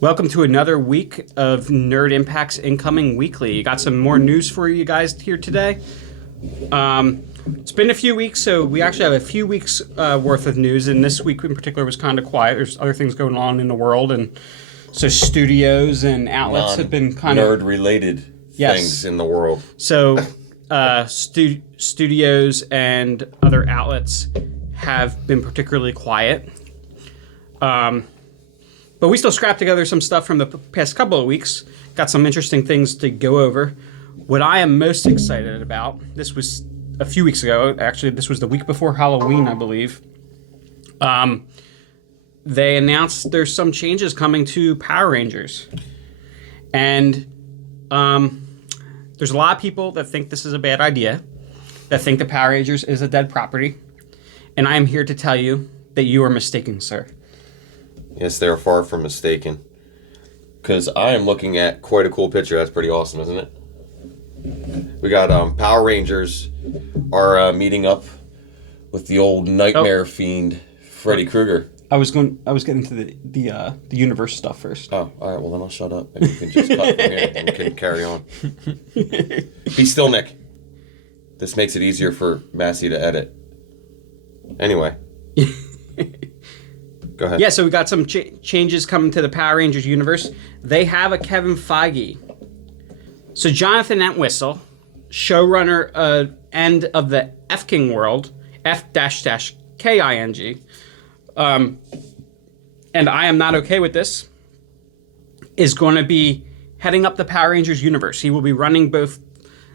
Welcome to another week of Nerd Impact's Incoming Weekly. Got some more news for you guys here today. It's been a few weeks, so we actually have a few weeks worth of news, and this week in particular was kind of quiet. There's other things going on in the world, and so studios and outlets have been kind of nerd-related things in the world. So studios and other outlets have been particularly quiet. But we still scrapped together some stuff from the past couple of weeks. Got some interesting things to go over. What I am most excited about, this was a few weeks ago. Actually, this was the week before Halloween, I believe. They announced there's some changes coming to Power Rangers. And there's a lot of people that think this is a bad idea, that think the Power Rangers is a dead property. And I am here to tell you that you are mistaken, sir. Yes, they're far from mistaken. Because I am looking at quite a cool picture. That's pretty awesome, isn't it? We got Power Rangers are meeting up with the old nightmare fiend, Freddy Krueger. I was getting to the universe stuff first. Oh, all right. Well, then I'll shut up. And you can just cut from here and we can carry on. Be still, Nick. This makes it easier for Massey to edit. Anyway. Go ahead. Yeah, so we got some changes coming to the Power Rangers universe. They have a Kevin Feige. So Jonathan Entwistle, showrunner end of the F-King world, F-King, and I am not okay with this, is going to be heading up the Power Rangers universe. He will be running both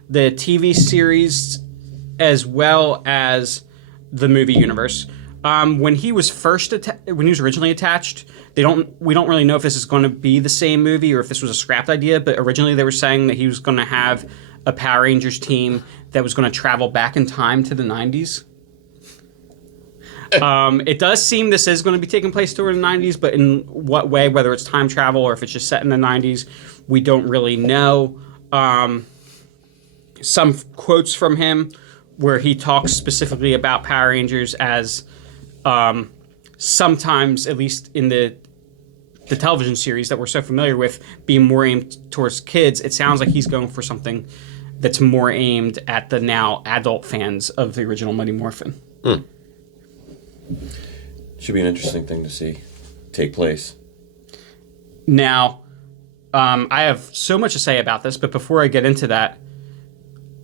the TV series as well as the movie universe. When he was originally attached, we don't really know if this is going to be the same movie or if this was a scrapped idea. But originally they were saying that he was going to have a Power Rangers team that was going to travel back in time to the 90s. It does seem this is going to be taking place during the 90s, but in what way, whether it's time travel or if it's just set in the 90s, we don't really know. Some quotes from him where he talks specifically about Power Rangers as sometimes, at least in the television series that we're so familiar with, being more aimed towards kids. It sounds like he's going for something that's more aimed at the now adult fans of the original Mighty Morphin. Should be an interesting thing to see take place. Now, I have so much to say about this, but before I get into that,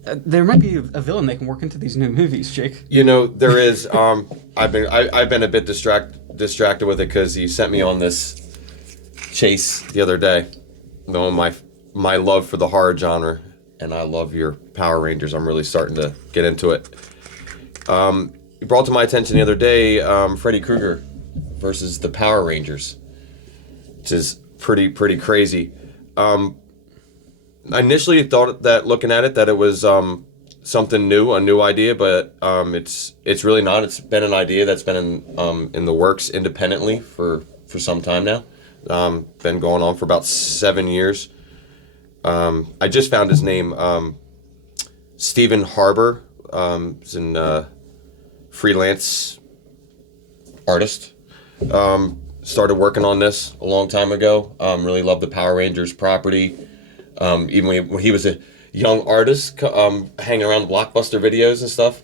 there might be a villain they can work into these new movies, Jake. You know, there is. I've been a bit distracted with it because he sent me on this chase the other day. Knowing my love for the horror genre, and I love your Power Rangers. I'm really starting to get into it. He brought to my attention the other day Freddy Krueger versus the Power Rangers, which is pretty crazy. I initially thought that looking at it that it was something new, a new idea, but it's really not. It's been an idea that's been in the works independently for some time now. Been going on for about 7 years. I just found his name, Stephen Harbour. He's a freelance artist. Started working on this a long time ago. Really loved the Power Rangers property. Even when he was a young artist, hanging around the Blockbuster videos and stuff,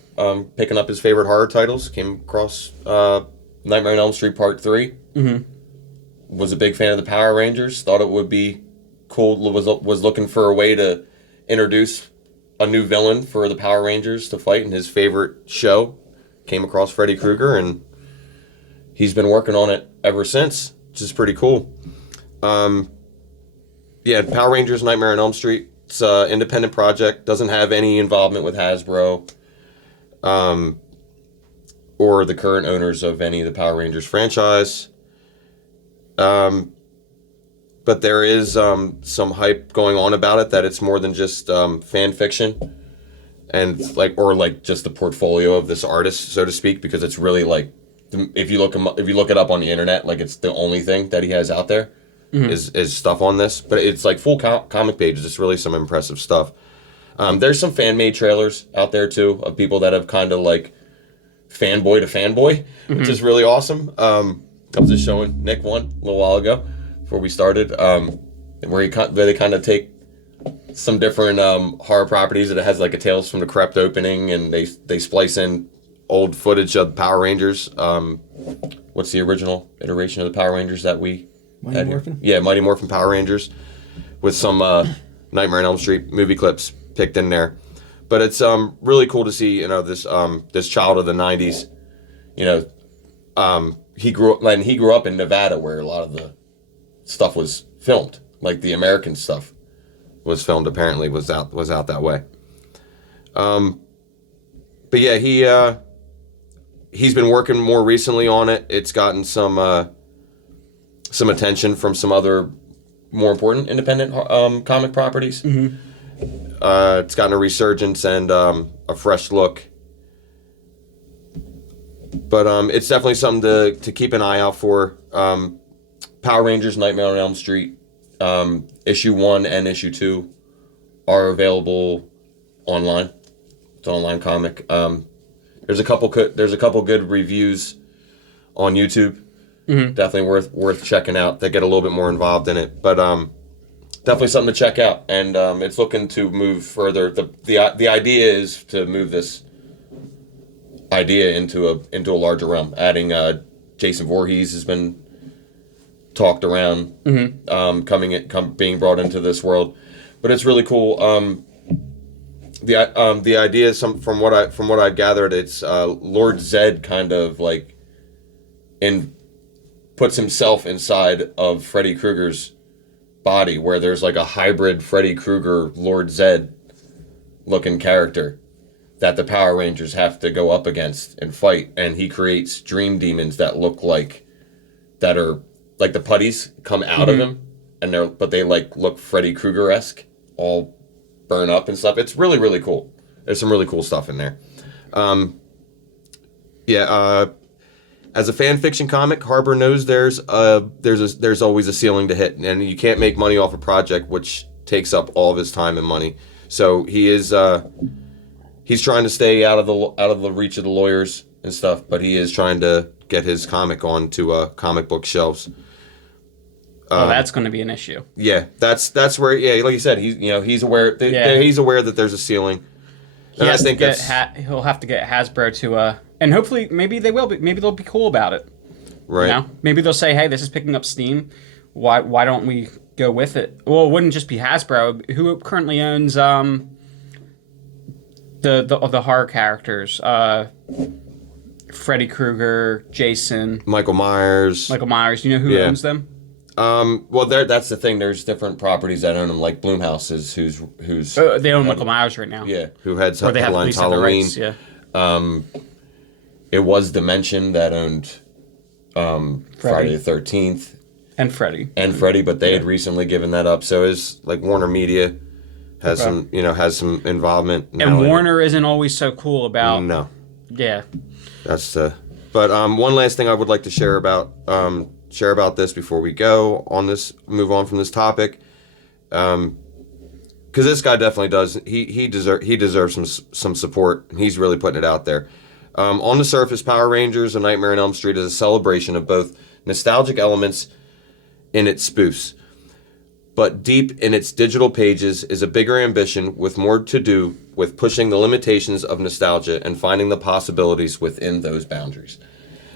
picking up his favorite horror titles, came across Nightmare on Elm Street Part 3. Mm-hmm. Was a big fan of the Power Rangers, thought it would be cool, was looking for a way to introduce a new villain for the Power Rangers to fight in his favorite show. Came across Freddy Krueger, and he's been working on it ever since, which is pretty cool. Yeah, Power Rangers Nightmare on Elm Street. It's an independent project. Doesn't have any involvement with Hasbro or the current owners of any of the Power Rangers franchise. But there is some hype going on about it that it's more than just fan fiction and like just the portfolio of this artist, so to speak, because it's really like if you look it up on the internet, like it's the only thing that he has out there. Mm-hmm. is stuff on this, but it's like full comic pages. It's really some impressive stuff. There's some fan-made trailers out there too of people that have kind of like fanboy to fanboy, which is really awesome. I was just showing Nick one a little while ago. before we started, where they kind of take some different horror properties that it has like a Tales from the Crypt opening, and they splice in old footage of Power Rangers. What's the original iteration of the Power Rangers that we Mighty had Morphin? here? Yeah, Mighty Morphin Power Rangers, with some Nightmare on Elm Street movie clips picked in there. But it's really cool to see, this child of the '90s. He grew up in Nevada, where a lot of the stuff was filmed, like the American stuff was filmed. Apparently, was out that way. But yeah, he's been working more recently on it. It's gotten some attention from some other more important independent comic properties. Mm-hmm. It's gotten a resurgence and a fresh look. But it's definitely something to keep an eye out for. Power Rangers Nightmare on Elm Street, issue 1 and issue 2 are available online. It's an online comic. There's a couple good reviews on YouTube. Mm-hmm. Definitely worth checking out. They get a little bit more involved in it, but definitely something to check out. And it's looking to move further. The idea is to move this idea into a larger realm. Adding Jason Voorhees has been talked around, Mm-hmm. being brought into this world, but it's really cool. The idea is from what I gathered, it's Lord Zed kind of like puts himself inside of Freddy Krueger's body, where there's like a hybrid Freddy Krueger Lord Zed looking character that the Power Rangers have to go up against and fight, and he creates dream demons that are like the putties come out of him, and they like look Freddy Krueger-esque, all burn up and stuff. It's really, really cool. There's some really cool stuff in there. As a fan fiction comic, Harbor knows there's always a ceiling to hit, and you can't make money off a project which takes up all of his time and money. So he's trying to stay out of the reach of the lawyers and stuff, but he is trying to get his comic onto comic book shelves. That's going to be an issue. Yeah, that's where, yeah, like you said, he's aware. He's aware that there's a ceiling. He'll have to get Hasbro to and hopefully maybe they will. Maybe they'll be cool about it. Right. Maybe they'll say, "Hey, this is picking up steam. Why don't we go with it?" Well, it wouldn't just be Hasbro. Who currently owns the horror characters? Freddy Krueger, Jason, Michael Myers. Do you know who owns them? Well, that's the thing. There's different properties that own them, like Blumhouse is who's they own Michael Myers right now. Yeah, who heads or they have headlines Halloween. Rights, yeah. It was Dimension that owned Friday the 13th and Freddy, but they had recently given that up. So is like Warner Media has some involvement. And Warner isn't always so cool about. No. Yeah. That's But one last thing I would like to share about this before we move on from this topic, because this guy definitely does. He deserves some support, and he's really putting it out there. On the surface, Power Rangers: A Nightmare on Elm Street is a celebration of both nostalgic elements in its spoofs, but deep in its digital pages is a bigger ambition with more to do with pushing the limitations of nostalgia and finding the possibilities within those boundaries.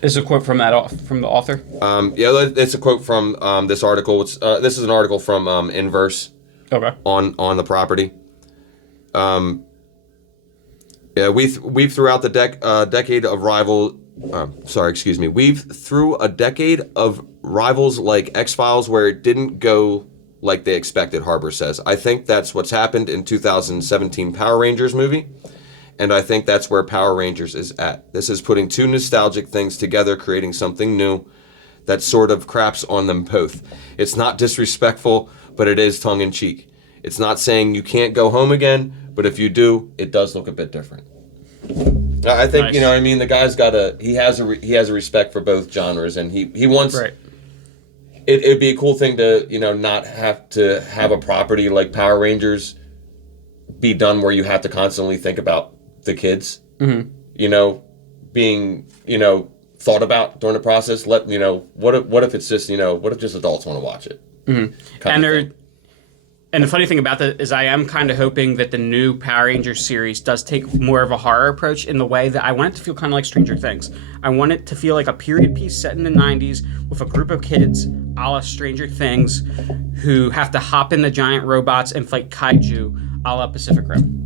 Is a quote from the author? It's a quote from this article. This is an article from Inverse. Okay. On the property. We've throughout the decade of We've through a decade of rivals like X-Files where it didn't go like they expected, Harbor says. I think that's what's happened in 2017 Power Rangers movie. And I think that's where Power Rangers is at. This is putting two nostalgic things together, creating something new that sort of craps on them both. It's not disrespectful, but it is tongue-in-cheek. It's not saying you can't go home again, but if you do, it does look a bit different. I think, nice. You know what I mean? The guy's he has a respect for both genres, and he wants... Right. It'd be a cool thing to, not have to have a property like Power Rangers be done where you have to constantly think about the kids, Mm-hmm. being, thought about during the process. What if it's just what if just adults want to watch it? Mm-hmm. And the funny thing about that is I am kind of hoping that the new Power Rangers series does take more of a horror approach in the way that I want it to feel kind of like Stranger Things. I want it to feel like a period piece set in the 90s with a group of kids a la Stranger Things who have to hop in the giant robots and fight kaiju a la Pacific Rim.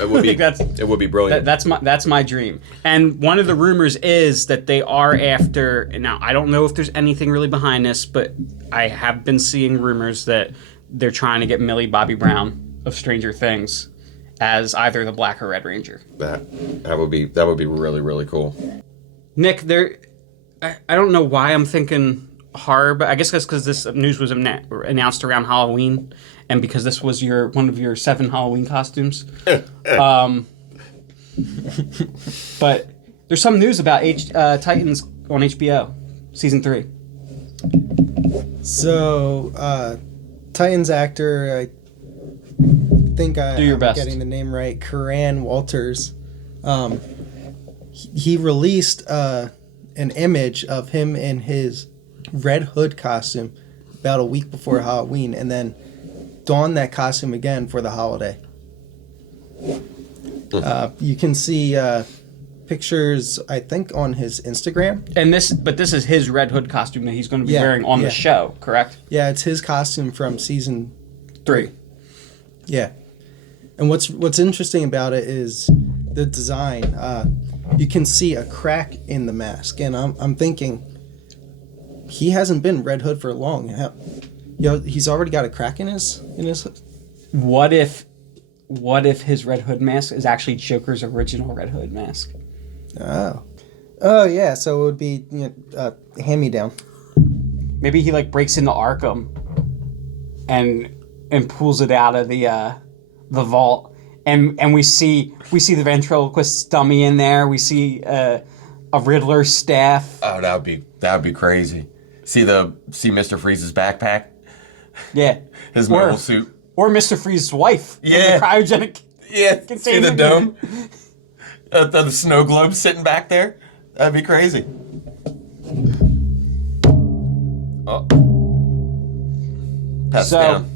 It would be it would be brilliant. That's my dream. And one of the rumors is that they are after, now I don't know if there's anything really behind this, but I have been seeing rumors that they're trying to get Millie Bobby Brown of Stranger Things as either the Black or Red Ranger. That would be really, really cool. Nick, I don't know why I'm thinking horror, but I guess that's because this news was announced around Halloween, and because this was one of your 7 Halloween costumes. But there's some news about Titans on HBO, season 3. So, Titans actor, I think I'm getting the name right, Karan Walters. He released an image of him in his Red Hood costume about a week before Halloween, and then donned that costume again for the holiday. You can see pictures, I think, on his Instagram. And this is his Red Hood costume that he's going to be wearing on the show, correct? Yeah, it's his costume from season 3. Yeah. And what's interesting about it is the design. You can see a crack in the mask, and I'm thinking he hasn't been Red Hood for long. He's already got a crack in his. What if his Red Hood mask is actually Joker's original Red Hood mask? Oh yeah. So it would be hand me down. Maybe he breaks into Arkham and pulls it out of the vault, and we see the ventriloquist dummy in there. We see a Riddler staff. Oh, that would be crazy. See Mr. Freeze's backpack. Yeah, his mobile suit. Or Mr. Freeze's wife. Yeah, in the cryogenic. Yeah, see the dome. The snow globe sitting back there. That'd be crazy. Oh, Pat's down.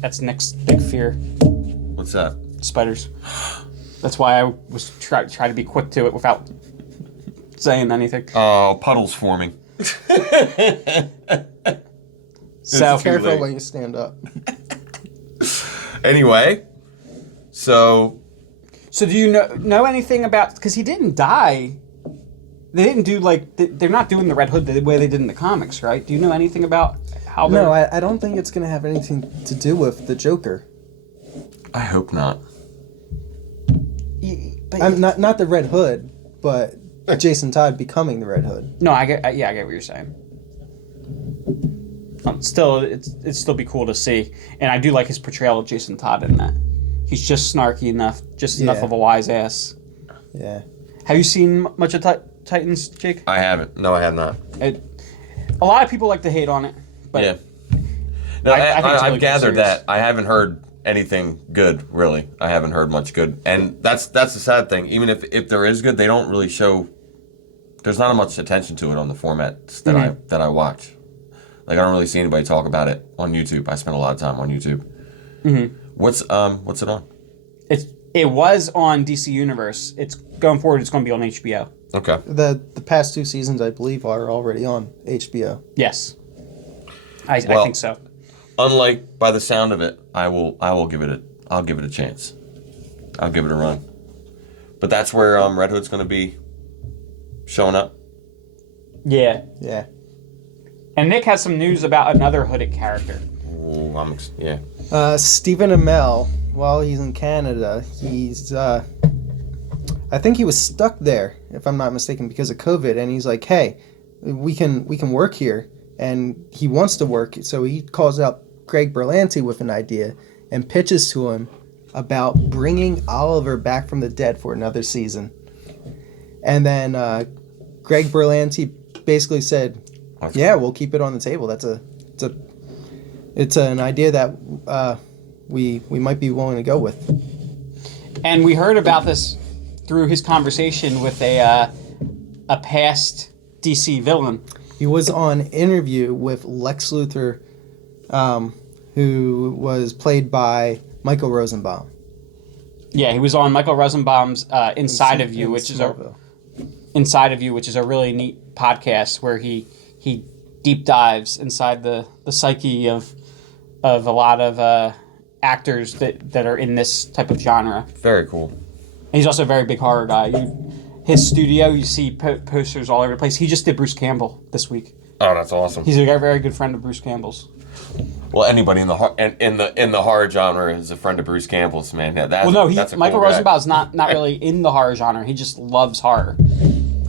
That's Nick's big fear. What's that? Spiders. That's why I was try to be quick to it without saying anything. Oh, puddles forming. So careful when you stand up. Anyway, so do you know anything about? Because he didn't die. They didn't do they're not doing the Red Hood the way they did in the comics, right? Do you know anything about how? No, I don't think it's going to have anything to do with the Joker. I hope not. I'm not the Red Hood, but Jason Todd becoming the Red Hood. No, I get what you're saying. Still, it'd still be cool to see, and I do like his portrayal of Jason Todd in that. He's just snarky enough, enough of a wise ass. Yeah. Have you seen much of Titans, Jake? I haven't. No, I have not. A lot of people like to hate on it, but yeah. No, I've gathered serious. that. I haven't heard anything good, really. I haven't heard much good, and that's the sad thing. Even if there is good, they don't really show. There's not much attention to it on the formats that I watch. I don't really see anybody talk about it on YouTube. I spend a lot of time on YouTube. Mm-hmm. What's it on? It was on DC Universe. It's going forward. It's going to be on HBO. Okay. The past 2 seasons, I believe, are already on HBO. Yes. I think so. Unlike by the sound of it, I'll give it a chance. I'll give it a run. But that's where Red Hood's going to be showing up. Yeah. Yeah. And Nick has some news about another hooded character. Ooh, yeah. Stephen Amell, while he's in Canada, he's I think he was stuck there, if I'm not mistaken, because of COVID, and he's like, hey, we can work here, and he wants to work, so he calls out Greg Berlanti with an idea and pitches to him about bringing Oliver back from the dead for another season. And then Greg Berlanti basically said, yeah, we'll keep it on the table. It's an idea that we might be willing to go with. And we heard about this through his conversation with a past DC villain. He was on Interview with Lex Luthor, who was played by Michael Rosenbaum. Yeah, he was on Michael Rosenbaum's Inside of You, in which Smallville. is a really neat podcast where he deep dives inside the psyche of a lot of actors that are in this type of genre. Very cool. He's also a very big horror guy. His studio, you see posters all over the place. He just did Bruce Campbell this week. Oh, that's awesome. He's a very good friend of Bruce Campbell's. Well, anybody in the horror genre is a friend of Bruce Campbell's, man. Yeah, that's a Michael cool guy. Rosenbaum's not really in the horror genre. He just loves horror.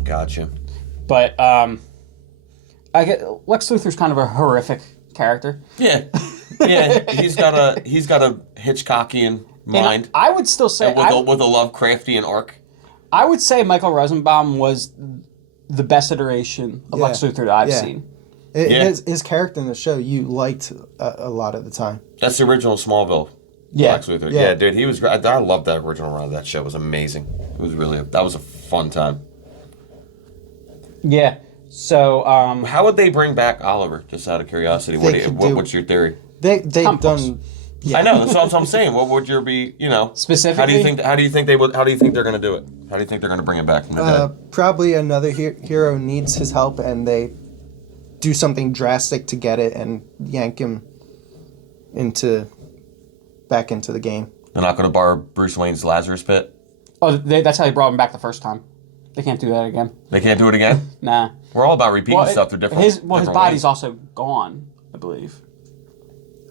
Gotcha. But Lex Luthor's kind of a horrific character. Yeah, yeah. He's got a Hitchcockian mind. And I would still say with a Lovecraftian arc. I would say Michael Rosenbaum was the best iteration of Lex Luthor that I've seen. His character in the show you liked a lot of the time. That's the original Smallville. Yeah. Lex Luthor. Yeah, dude, he was great. I loved that original run of that show. It was amazing. It was that was a fun time. Yeah. So how would they bring back Oliver? Just out of curiosity, what's your theory? They've done. Yeah. I know that's what I'm saying. What would your be? Specifically, How do you think they're going to do it? How do you think they're going to bring it back from the dead? Probably another hero needs his help, and they do something drastic to get it and yank him back into the game. They're not going to borrow Bruce Wayne's Lazarus Pit. Oh, that's how they brought him back the first time. They can't do that again. They can't do it again. Nah. We're all about repeating stuff. They're different. His different body's ways. also gone, I believe.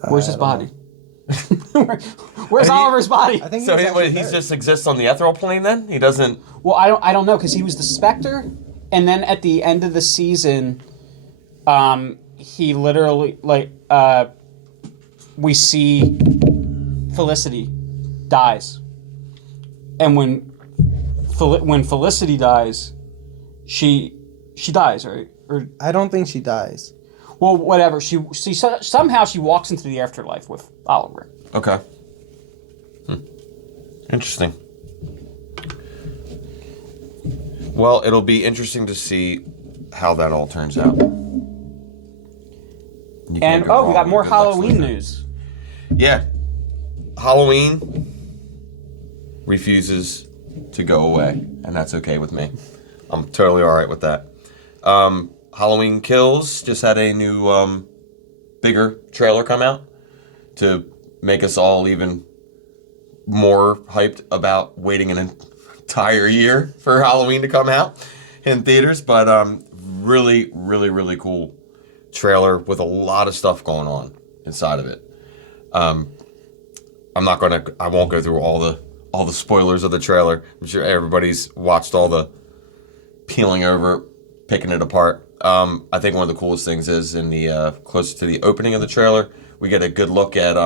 Where's his body? Where's Oliver's body? I think So he just exists on the ethereal plane then? He doesn't... Well, I don't know, because he was the Spectre, and then at the end of the season, he literally, we see Felicity dies. And when Felicity dies, she dies, right? Or I don't think she dies. well, whatever. She somehow she walks into the afterlife with Oliver. Okay. Interesting. Well, it'll be interesting to see how that all turns out. You can't And go we wrong got more with Lex Halloween Luthor. news. Yeah. Halloween refuses to go away, and that's okay with me. I'm totally all right with that. Halloween Kills just had a new, bigger trailer come out to make us all even more hyped about waiting an entire year for Halloween to come out in theaters. But really, really, really cool trailer with a lot of stuff going on inside of it. I won't go through all the spoilers of the trailer. I'm sure everybody's watched all the peeling over, picking it apart. I think one of the coolest things is in the closer to the opening of the trailer, we get a good look at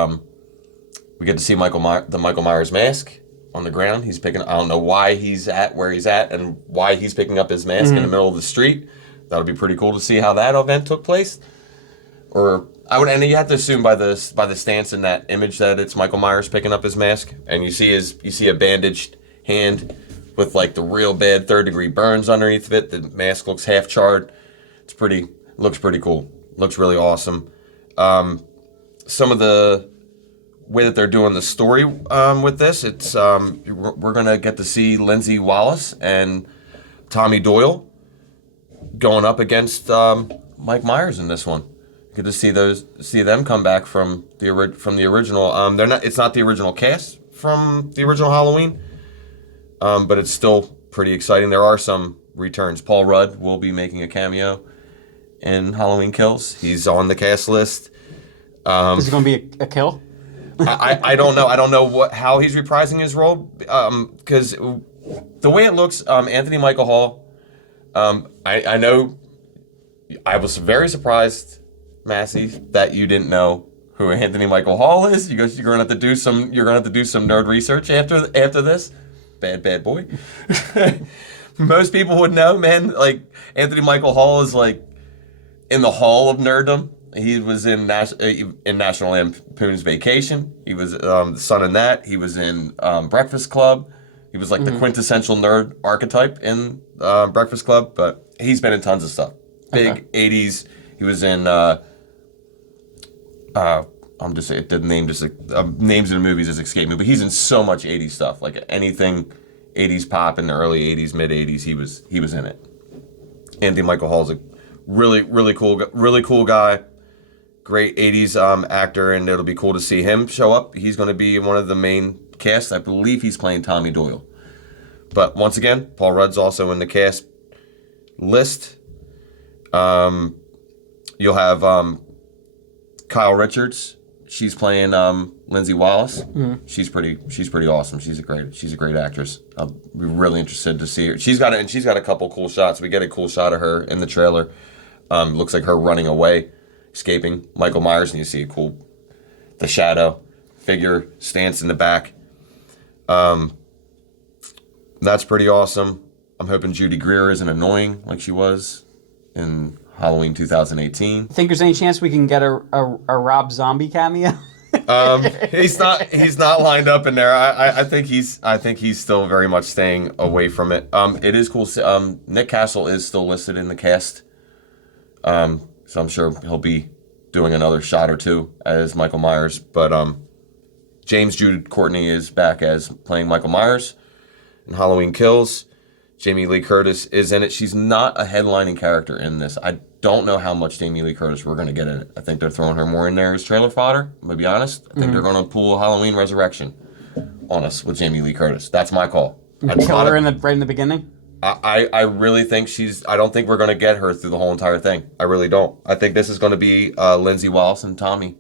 we get to see the Michael Myers mask on the ground. He's picking. I don't know why he's at where he's at and why he's picking up his mask in the middle of the street. That'll be pretty cool to see how that event took place. And you have to assume by the stance in that image that it's Michael Myers picking up his mask, and you see a bandaged hand with like the real bad 3rd-degree burns underneath of it. The mask looks half charred. Looks pretty cool. Looks really awesome. Some of the way that they're doing the story with this, it's we're gonna get to see Lindsay Wallace and Tommy Doyle going up against Mike Myers in this one. Good to see them come back from the original. It's not the original cast from the original Halloween, but it's still pretty exciting. There are some returns. Paul Rudd will be making a cameo in Halloween Kills. He's on the cast list. Is it going to be a kill? I don't know. I don't know how he's reprising his role, because the way it looks, Anthony Michael Hall. I know. I was very surprised, Massey, that you didn't know who Anthony Michael Hall is. You're gonna have to do some nerd research after this. Bad boy. Most people would know, man. Like Anthony Michael Hall is like in the hall of nerddom. He was in National Lampoon's Vacation. He was the son in that. He was in Breakfast Club. He was like the quintessential nerd archetype in Breakfast Club, but he's been in tons of stuff. Big 80s. He was in, I'm just saying, the name just, names in the movies just escape me, but he's in so much 80s stuff. Like anything 80s pop in the early 80s, mid 80s, he was in it. Anthony Michael Hall's a really cool guy. Great 80s actor, and it'll be cool to see him show up. He's going to be one of the main cast. I believe he's playing Tommy Doyle. But once again, Paul Rudd's also in the cast list. You'll have Kyle Richards. She's playing Lindsay Wallace. Mm-hmm. She's pretty awesome. She's a great actress. I'll be really interested to see her. She's got a couple cool shots. We get a cool shot of her in the trailer. Looks like her running away, escaping Michael Myers, and you see the shadow figure stance in the back. That's pretty awesome. I'm hoping Judy Greer isn't annoying like she was in Halloween 2018. Think there's any chance we can get a Rob Zombie cameo? He's not lined up in there. I think he's still very much staying away from it. It is cool. Nick Castle is still listed in the cast. So I'm sure he'll be doing another shot or two as Michael Myers. But James Jude Courtney is back as playing Michael Myers in Halloween Kills. Jamie Lee Curtis is in it. She's not a headlining character in this. I don't know how much Jamie Lee Curtis we're going to get in it. I think they're throwing her more in there as trailer fodder, to be honest. I think they're going to pull Halloween Resurrection on us with Jamie Lee Curtis. That's my call. Kill her right in the beginning? I really think I don't think we're going to get her through the whole entire thing. I really don't. I think this is going to be Lindsay Wallace and Tommy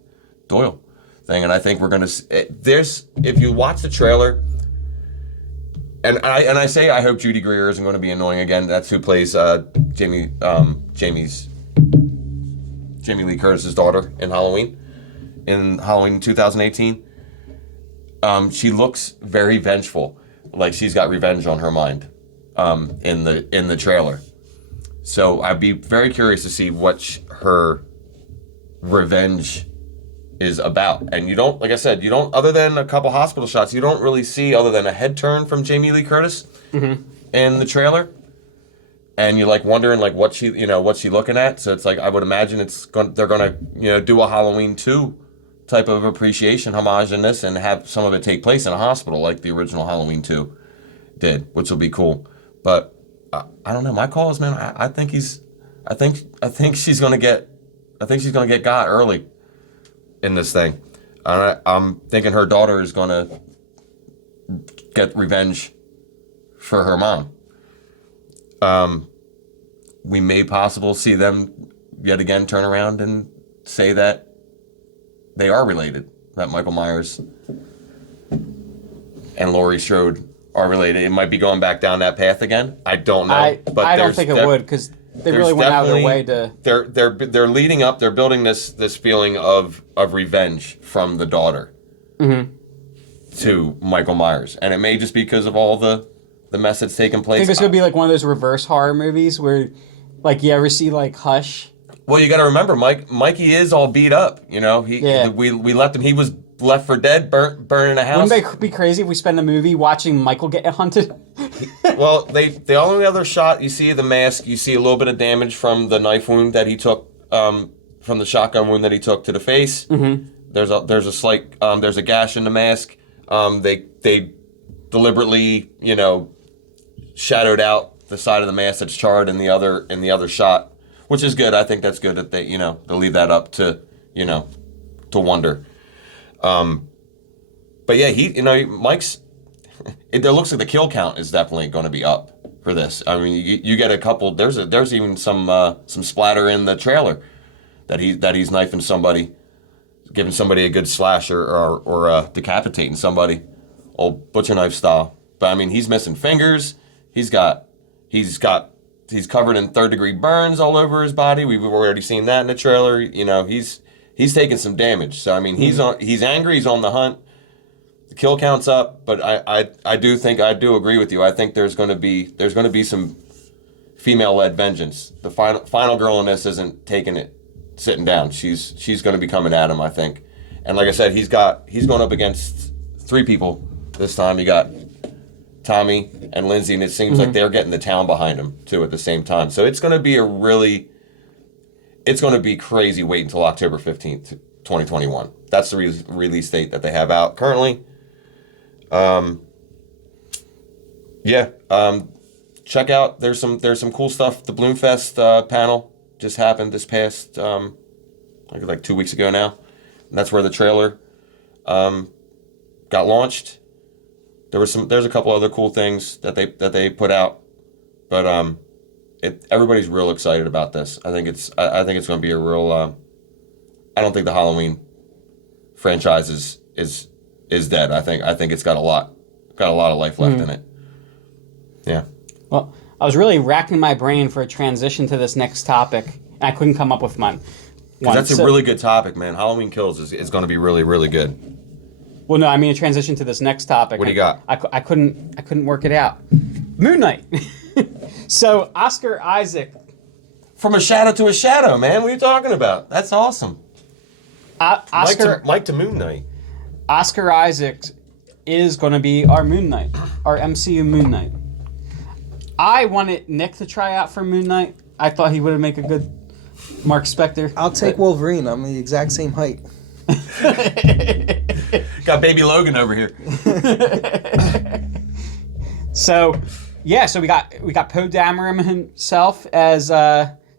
Doyle thing, and I think we're going to... If you watch the trailer... And I say I hope Judy Greer isn't going to be annoying again. That's who plays Jamie Lee Curtis's daughter in Halloween 2018. She looks very vengeful, like she's got revenge on her mind in the trailer. So I'd be very curious to see what her revenge is about. And you don't, like I said, other than a couple hospital shots, you don't really see other than a head turn from Jamie Lee Curtis in the trailer. And you're like wondering like what's she looking at. So it's like, I would imagine they're going to, do a Halloween 2 type of appreciation homage in this and have some of it take place in a hospital like the original Halloween 2 did, which will be cool. But I don't know. My call is, man, I think she's going to get got early in this thing. I'm thinking her daughter is going to get revenge for her mom. We may possibly see them yet again turn around and say that they are related, that Michael Myers and Laurie Strode are related. It might be going back down that path again. I don't know. I don't think it would, because they really went out of their way to... They're leading up, they're building this feeling of revenge from the daughter to Michael Myers. And it may just be because of all the mess that's taken place. I think this could be like one of those reverse horror movies where, like, you ever see, like, Hush? Well, you got to remember, Mikey is all beat up, We left him, he was left for dead, burning a house. Wouldn't it be crazy if we spend the movie watching Michael get hunted? Well, the only other shot, you see the mask, you see a little bit of damage from the knife wound that he took, from the shotgun wound that he took to the face. Mm-hmm. There's a slight, there's a gash in the mask. They deliberately, shadowed out the side of the mask that's charred in the other shot, which is good. I think that's good that they, they leave that up to, to wonder. But yeah, Mike's. It looks like the kill count is definitely going to be up for this. I mean, you get a couple. There's even some splatter in the trailer that he's knifing somebody, giving somebody a good slash or decapitating somebody, old butcher knife style. But I mean, he's missing fingers. He's covered in 3rd-degree burns all over his body. We've already seen that in the trailer. He's taking some damage. So I mean, he's angry. He's on the hunt. The kill count's up, but I do agree with you. I think there's going to be some female-led vengeance. The final girl in this isn't taking it sitting down. She's going to be coming at him, I think. And like I said, he's going up against 3 people this time. You got Tommy and Lindsay, and it seems like they're getting the town behind them too at the same time. So it's going to be it's going to be crazy. Wait until October 15th, 2021. That's the release date that they have out currently. Check out. There's some cool stuff. The Bloomfest panel just happened this past like 2 weeks ago now. And that's where the trailer got launched. There's a couple other cool things that they put out, but everybody's real excited about this. I think it's going to be a real. I don't think the Halloween franchise is dead. I think it's got a lot of life left in it. Yeah. Well, I was really racking my brain for a transition to this next topic, and I couldn't come up with one. That's a really good topic, man. Halloween Kills is going to be really, really good. Well, no, I mean a transition to this next topic. What do you got? I couldn't work it out. Moon Knight. So Oscar Isaac. From a shadow to a shadow, man. What are you talking about? That's awesome. Mike to Moon Knight. Oscar Isaac is going to be our Moon Knight, our MCU Moon Knight. I wanted Nick to try out for Moon Knight. I thought he would make a good Mark Spector. I'll take Wolverine. I'm the exact same height. Got baby Logan over here. So we got Poe Dameron himself as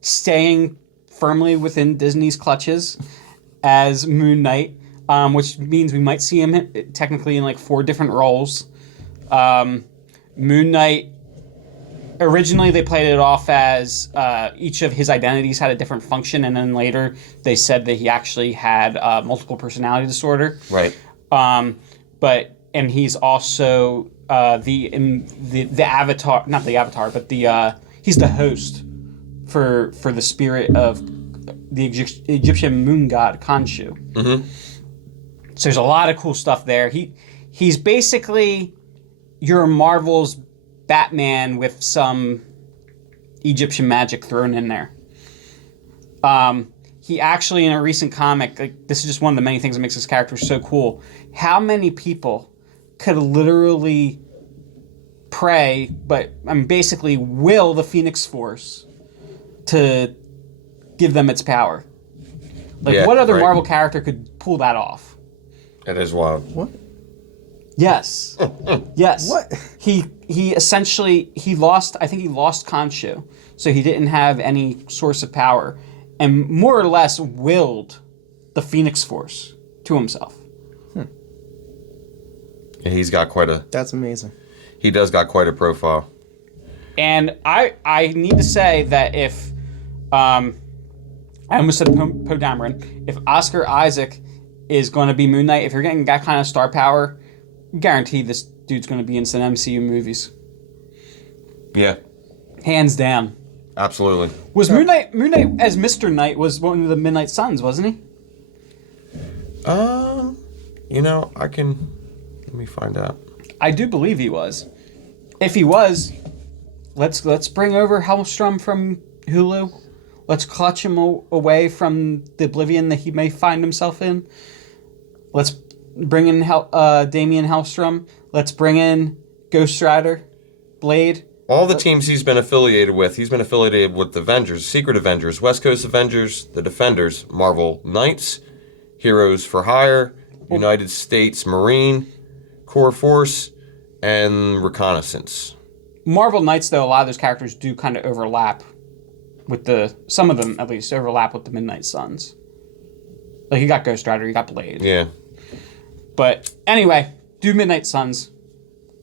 staying firmly within Disney's clutches as Moon Knight, which means we might see him technically in like 4 different roles. Moon Knight, originally they played it off as each of his identities had a different function, and then later they said that he actually had multiple personality disorder. Right. And he's also the avatar, not the avatar, but he's the host for the spirit of the Egyptian moon god Khonshu. Mm-hmm. So there's a lot of cool stuff there. He's basically your Marvel's Batman with some Egyptian magic thrown in there. He actually, in a recent comic, this is just one of the many things that makes this character so cool. How many people could literally pray, but basically will the Phoenix Force to give them its power? What other Marvel character could pull that off? It is wild. What? Yes. Yes. What? He essentially lost Khonshu, so he didn't have any source of power, and more or less willed the Phoenix Force to himself. Yeah, he's got quite a. That's amazing. He does got quite a profile. And I need to say that if I almost said Poe Dameron, if Oscar Isaac is going to be Moon Knight, if you're getting that kind of star power, guarantee this dude's going to be in some MCU movies. Yeah. Hands down. Absolutely. Was Moon Knight as Mr. Knight was one of the Midnight Suns, wasn't he? Let me find out. I do believe he was. If he was, let's bring over Hellstrom from Hulu. Let's clutch him away from the oblivion that he may find himself in. Let's bring in Damian Hellstrom. Let's bring in Ghost Rider, Blade. All the teams he's been affiliated with. He's been affiliated with the Avengers, Secret Avengers, West Coast Avengers, the Defenders, Marvel Knights, Heroes for Hire, United States Marine Corps Force, and Reconnaissance. Marvel Knights, though, a lot of those characters do kind of overlap with some of them at least, overlap with the Midnight Suns. Like, you got Ghost Rider, you got Blade. Yeah. But anyway, do Midnight Suns.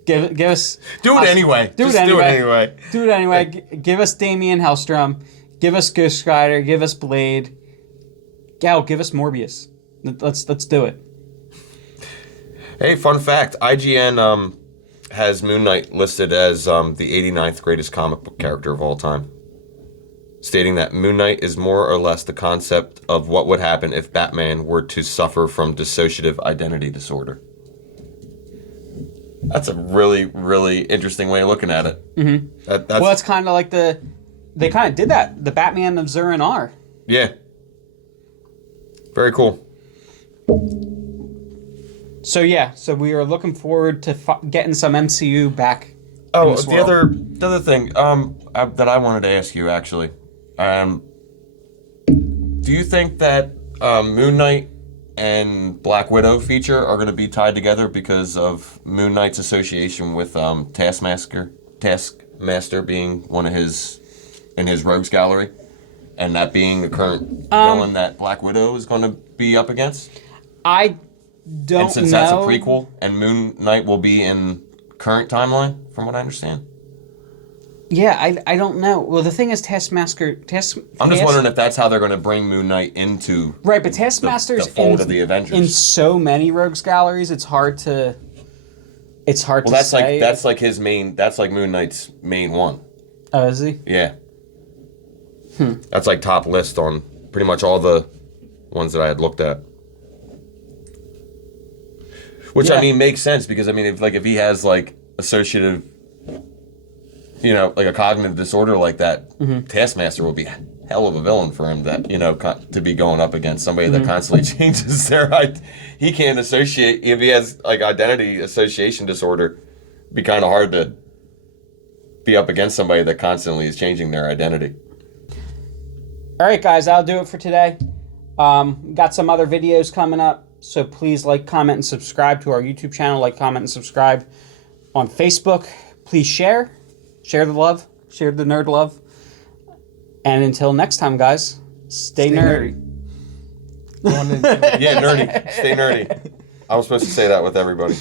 Give us... Do it anyway. Do it anyway. Give us Damian Hellstrom. Give us Ghost Rider. Give us Blade. Give us Morbius. Let's do it. Hey, fun fact. IGN has Moon Knight listed as the 89th greatest comic book character of all time, stating that Moon Knight is more or less the concept of what would happen if Batman were to suffer from dissociative identity disorder. That's a really, really interesting way of looking at it. Mm-hmm. Well, it's kind of like they kind of did that. The Batman of Zur-En-Arrh. Yeah. Very cool. So yeah, so we are looking forward to getting some MCU back. Oh, this the world. other thing that I wanted to ask you actually, do you think that Moon Knight and Black Widow feature are going to be tied together because of Moon Knight's association with Taskmaster being one of his in his rogues gallery, and that being the current villain that Black Widow is going to be up against? I don't And since know. that's a prequel, and Moon Knight will be in current timeline, from what I understand. Yeah, I don't know. Well, the thing is, Taskmaster. I'm just wondering if that's how they're going to bring Moon Knight into Right, but Taskmaster's the fold of the Avengers. in so many rogues galleries. It's hard to. It's hard Well, to that's say. that's like his main. That's like Moon Knight's main one. Oh, is he? Yeah. That's like top list on pretty much all the ones that I had looked at. Which Yeah. I mean makes sense because I mean if he has like associative, like a cognitive disorder like that, Taskmaster will be a hell of a villain for him to be going up against somebody that constantly changes he can't associate if he has like identity association disorder. It'd be kind of hard to be up against somebody that constantly is changing their identity. All right, guys, that'll do it for today. Got some other videos coming up, so please like, comment, and subscribe to our YouTube channel. Like, comment, and subscribe on Facebook. Please share the love, share the nerd love. And until next time, guys, stay nerdy. Nerdy. Yeah, nerdy. Stay nerdy. I was supposed to say that with everybody.